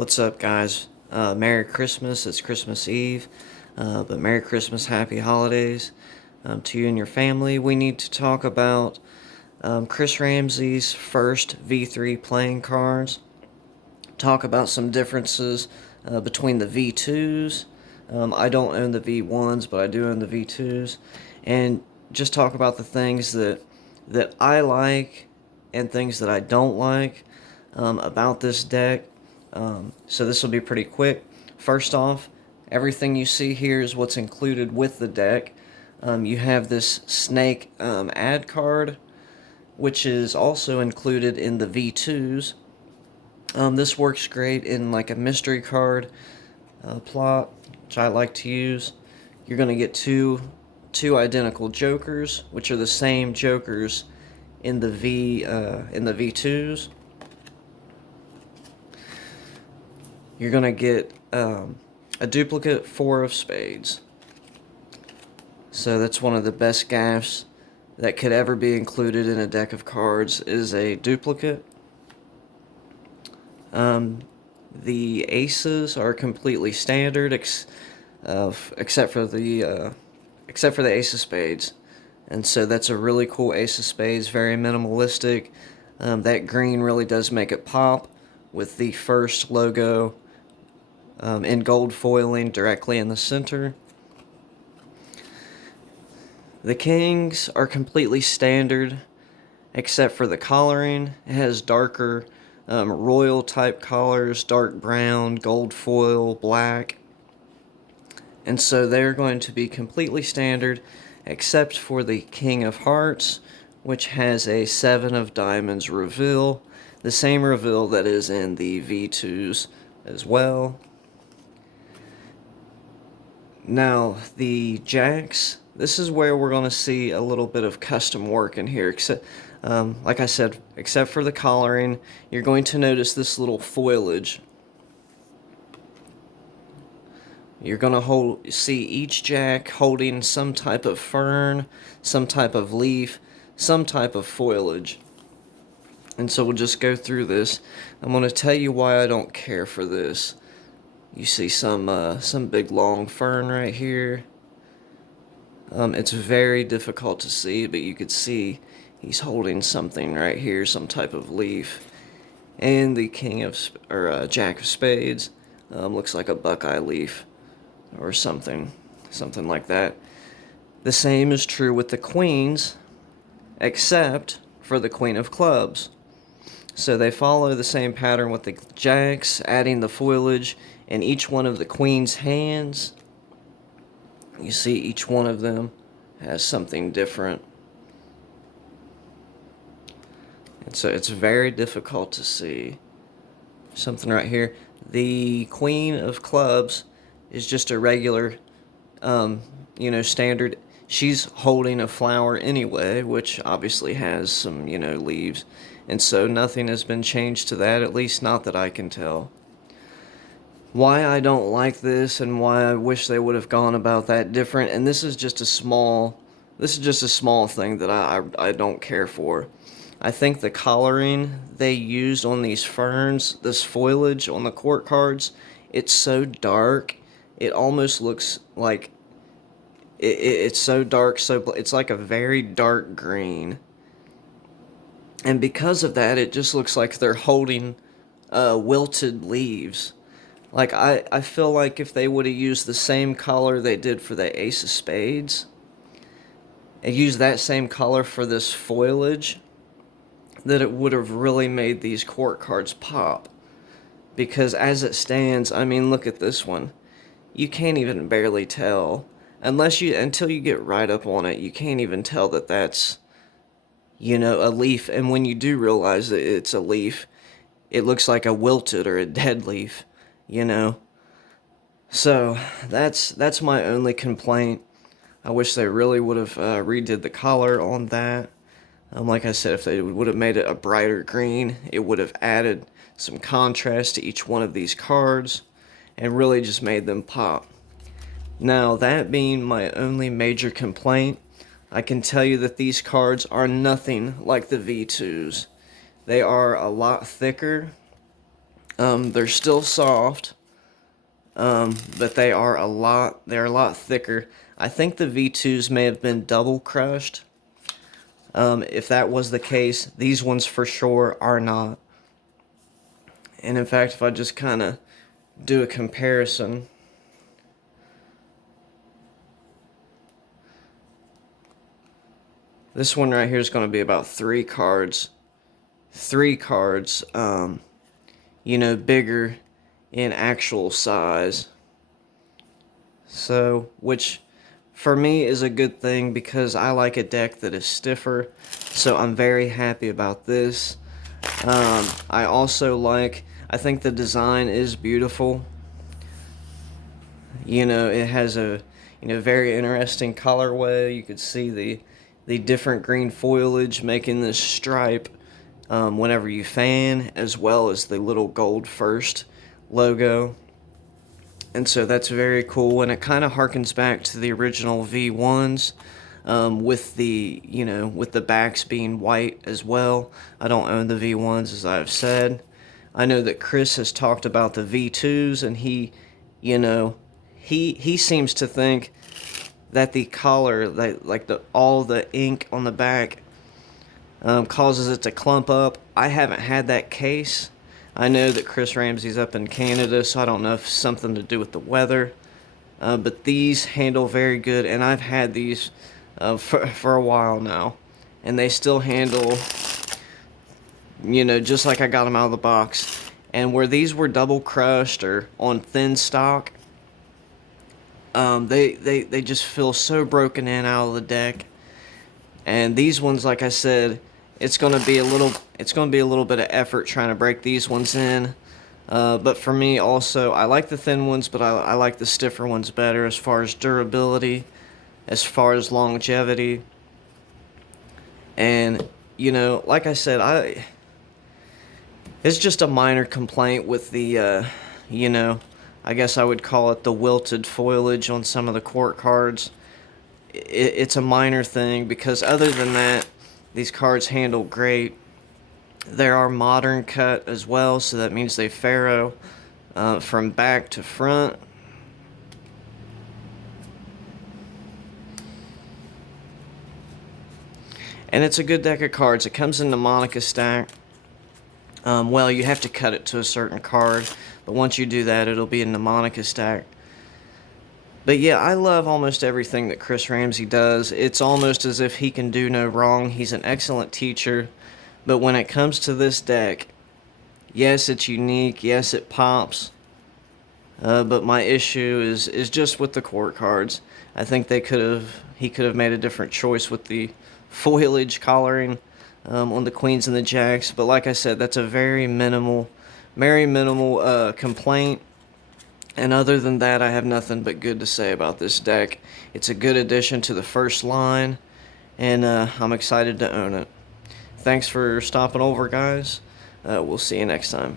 What's up, guys? Merry Christmas. It's Christmas Eve, but Merry Christmas, Happy Holidays to you and your family. We need to talk about Chris Ramsay's first V3 playing cards, talk about some differences between the V2s. I don't own the V1s, but I do own the V2s, and just talk about the things that I like and things that I don't like about this deck. So this will be pretty quick. First off, everything you see here is what's included with the deck. You have this snake ad card, which is also included in the V2s. This works great in like a mystery card plot, which I like to use. You're going to get two identical jokers, which are the same jokers in the V2s. You're going to get a duplicate Four of Spades. So that's one of the best gaffs that could ever be included in a deck of cards is a duplicate. The aces are completely standard except for the Ace of Spades. And so that's a really cool Ace of Spades, very minimalistic. That green really does make it pop with the first logo in gold foiling directly in the center. The kings are completely standard except for the collaring. It has darker royal type collars, dark brown, gold foil, black. And so they're going to be completely standard except for the King of Hearts, which has a Seven of Diamonds reveal, the same reveal that is in the V2s as well. Now, the jacks, this is where we're going to see a little bit of custom work in here. Like I said, except for the collaring, you're going to notice this little foliage. You're going to see each jack holding some type of fern, some type of leaf, some type of foliage. And so we'll just go through this. I'm going to tell you why I don't care for this. You see some big long fern right here. It's very difficult to see, but you could see he's holding something right here, some type of leaf. And the Jack of Spades looks like a buckeye leaf or something like that. The same is true with the queens, except for the Queen of Clubs. So they follow the same pattern with the jacks, adding the foliage in each one of the queen's hands. You see each one of them has something different. And so it's very difficult to see. Something right here. The Queen of Clubs is just a regular, standard. She's holding a flower anyway, which obviously has some, leaves. And so nothing has been changed to that, at least not that I can tell. Why I don't like this and why I wish they would have gone about that different, and this is just a small thing that I don't care for. I think the collaring they used on these ferns, this foliage on the court cards, it's so dark, it almost looks like it's so dark, it's like a very dark green. And because of that, it just looks like they're holding wilted leaves. Like, I feel like if they would have used the same color they did for the Ace of Spades, and used that same color for this foliage, that it would have really made these court cards pop. Because as it stands, I mean, look at this one. You can't even barely tell. Until you get right up on it, you can't even tell that that's, a leaf. And when you do realize that it's a leaf, it looks like a wilted or a dead leaf. So that's my only complaint. I wish they really would have redid the collar on that. Like I said, if they would have made it a brighter green, it would have added some contrast to each one of these cards and really just made them pop. Now, that being my only major complaint, I can tell you that these cards are nothing like the V2s. They are a lot thicker. They're still soft, but they're a lot thicker. I think the V2s may have been double crushed. If that was the case, these ones for sure are not. And in fact, if I just kind of do a comparison, this one right here is going to be about 3 cards. 3 cards, bigger in actual size. So, which for me is a good thing because I like a deck that is stiffer. So I'm very happy about this. I also I think the design is beautiful. It has a, very interesting colorway. You could see the different green foliage making this stripe whenever you fan, as well as the little gold first logo. And so that's very cool, and it kind of harkens back to the original V1s, with the backs being white as well. I don't own the V1s, as I've said. I know that Chris has talked about the V2s, and he seems to think that the collar, all the ink on the back, causes it to clump up. I haven't had that case. I know that Chris Ramsay's up in Canada, so I don't know if it's something to do with the weather. But these handle very good, and I've had these for a while now, and they still handle, just like I got them out of the box. And where these were double crushed or on thin stock, they just feel so broken in out of the deck. And these ones, like I said, it's gonna be a little bit of effort trying to break these ones in. But for me also, I like the thin ones, but I like the stiffer ones better as far as durability, as far as longevity. And, like I said, it's just a minor complaint with the, I guess I would call it the wilted foliage on some of the court cards. It's a minor thing, because other than that, these cards handle great. They are modern cut as well, so that means they faro from back to front. And it's a good deck of cards. It comes in the Monica stack. Well, you have to cut it to a certain card, but once you do that, it'll be in the Monica stack. But yeah, I love almost everything that Chris Ramsay does. It's almost as if he can do no wrong. He's an excellent teacher. But when it comes to this deck, yes, it's unique. Yes, it pops. But my issue is just with the court cards. I think he could have made a different choice with the foliage collaring on the queens and the jacks. But like I said, that's a very minimal complaint. And other than that, I have nothing but good to say about this deck. It's a good addition to the first line, and I'm excited to own it. Thanks for stopping over, guys. We'll see you next time.